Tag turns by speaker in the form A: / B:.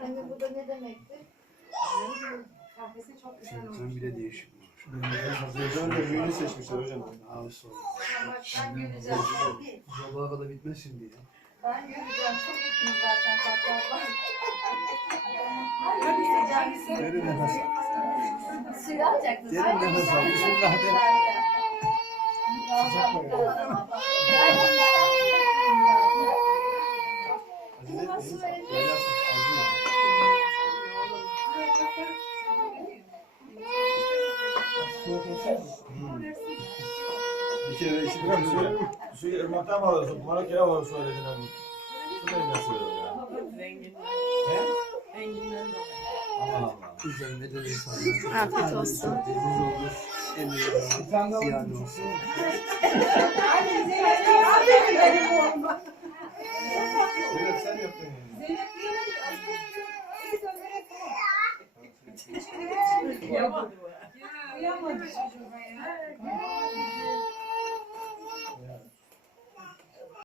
A: Hani bu da ne demekti?
B: Kahvesi çok güzel olmuş.
C: Sen bile değişik.
D: Hazırdan da ürünü seçmişler hocam.
C: Sonra.
A: Bak ben göreceğim.
C: Sabaha kadar bitmez şimdi ya.
A: Ben göreceğim. Çok yakın zaten patlatmaz.
C: Derin nefes al.
A: Suyu alacaktın.
C: Derin nefes al. Bismillah
D: Bir kere içip
E: Hocam suyu, suyu ırmaktan mı alıyorsun? Bana kere var söyledin ama. Su da nasıl öyle ya? He? Allah Allah.
C: Üzerine de.
F: Afiyet olsun.
C: Leziz olur. Emeği ziyan olsun.
D: Zeynep sen yaptın yani.
B: Zeynep Kıyamadı bu. Kıyamadı çocuğa ya.